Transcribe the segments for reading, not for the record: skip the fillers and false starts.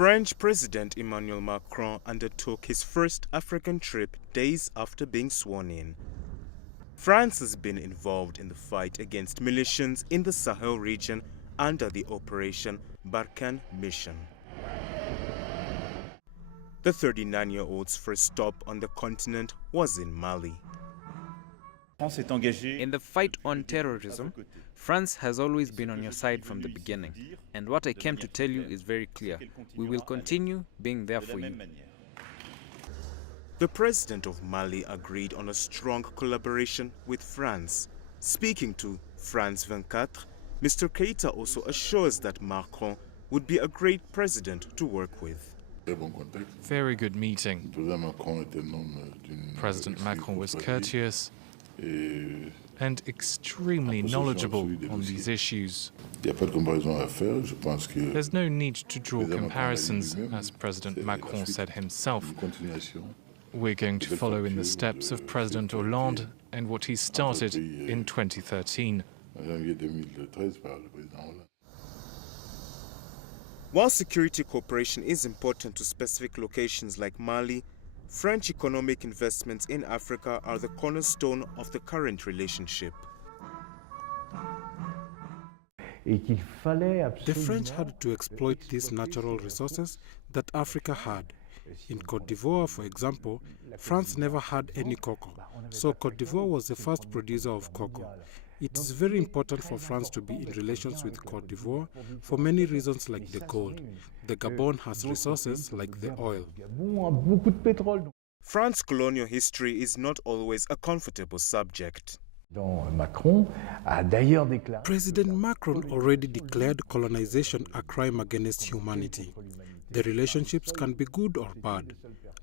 French President Emmanuel Macron undertook his first African trip days after being sworn in. France has been involved in the fight against militias in the Sahel region under the Operation Barkhane mission. The 39-year-old's first stop on the continent was in Mali. In the fight on terrorism, France has always been on your side from the beginning. And what I came to tell you is very clear. We will continue being there for you. The president of Mali agreed on a strong collaboration with France. Speaking to France 24, Mr. Keita also assures that Macron would be a great president to work with. Very good meeting. President Macron was courteous and extremely knowledgeable on these issues. There's no need to draw comparisons, as President Macron said himself. We're going to follow in the steps of President Hollande and what he started in 2013. While security cooperation is important to specific locations like Mali, French economic investments in Africa are the cornerstone of the current relationship. The French had to exploit these natural resources that Africa had. In Côte d'Ivoire, for example, France never had any cocoa, so Côte d'Ivoire was the first producer of cocoa. It is very important for France to be in relations with Côte d'Ivoire for many reasons like the gold. The Gabon has resources like the oil. France's colonial history is not always a comfortable subject. President Macron already declared colonization a crime against humanity. The relationships can be good or bad.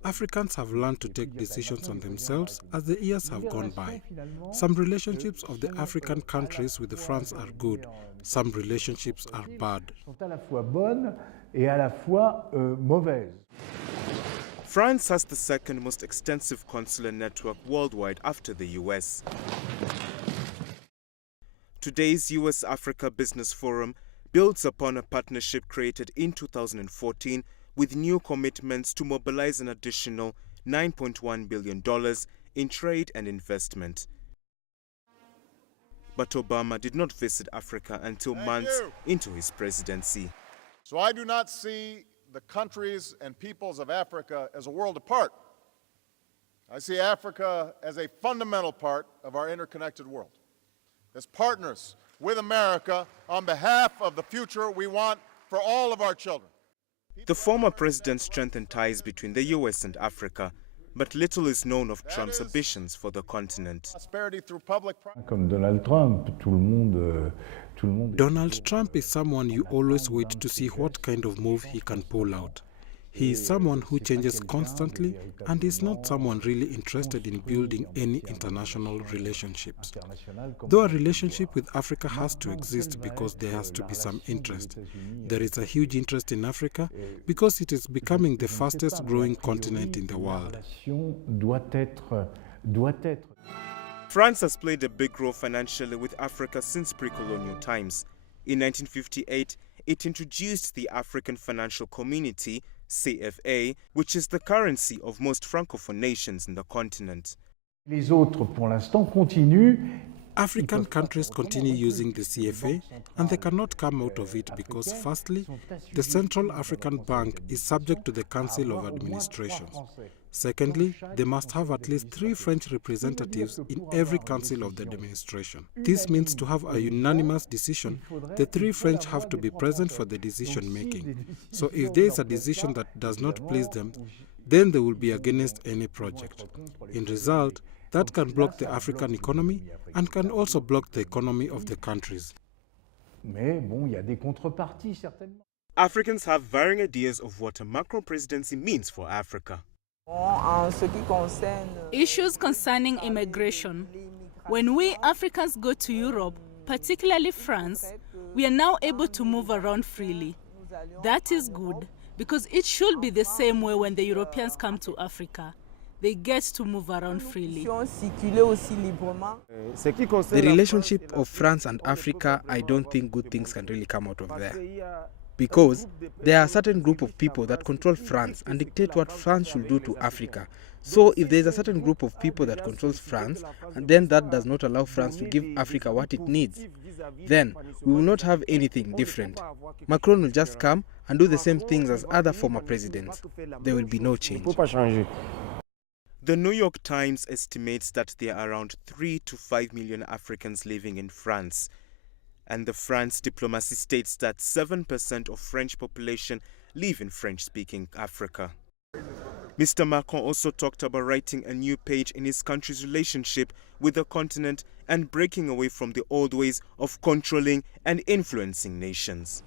Africans have learned to take decisions on themselves as the years have gone by. Some relationships of the African countries with France are good. Some relationships are bad. France has the second most extensive consular network worldwide after the US. Today's US-Africa Business Forum builds upon a partnership created in 2014 with new commitments to mobilize an additional $9.1 billion in trade and investment. But Obama did not visit Africa until months into his presidency. So I do not see the countries and peoples of Africa as a world apart. I see Africa as a fundamental part of our interconnected world, as partners with America on behalf of the future we want for all of our children. The former president strengthened ties between the US and Africa, but little is known of Trump's ambitions for the continent. Donald Trump is someone you always wait to see what kind of move he can pull out. He is someone who changes constantly and is not someone really interested in building any international relationships. Though a relationship with Africa has to exist because there has to be some interest. There is a huge interest in Africa because it is becoming the fastest growing continent in the world. France has played a big role financially with Africa since pre-colonial times. In 1958, it introduced the African Financial Community, CFA, which is the currency of most Francophone nations in the continent. African countries continue using the CFA and they cannot come out of it because, firstly, the Central African Bank is subject to the Council of Administration. Secondly, they must have at least 3 French representatives in every council of the administration. This means to have a unanimous decision, the 3 French have to be present for the decision making. So if there is a decision that does not please them, then they will be against any project. In result, that can block the African economy and can also block the economy of the countries. Africans have varying ideas of what a Macron presidency means for Africa. Issues concerning immigration. When we Africans go to Europe, particularly France, we are now able to move around freely. That is good, because it should be the same way when the Europeans come to Africa. They get to move around freely. The relationship of France and Africa, I don't think good things can really come out of there. because there are a certain group of people that control France and dictate what France should do to Africa. So if there is a certain group of people that controls France, and then that does not allow France to give Africa what it needs, then we will not have anything different. Macron will just come and do the same things as other former presidents. There will be no change. The New York Times estimates that there are around 3 to 5 million Africans living in France. And the France diplomacy states that 7% of French population live in French-speaking Africa. Mr. Macron also talked about writing a new page in his country's relationship with the continent and breaking away from the old ways of controlling and influencing nations.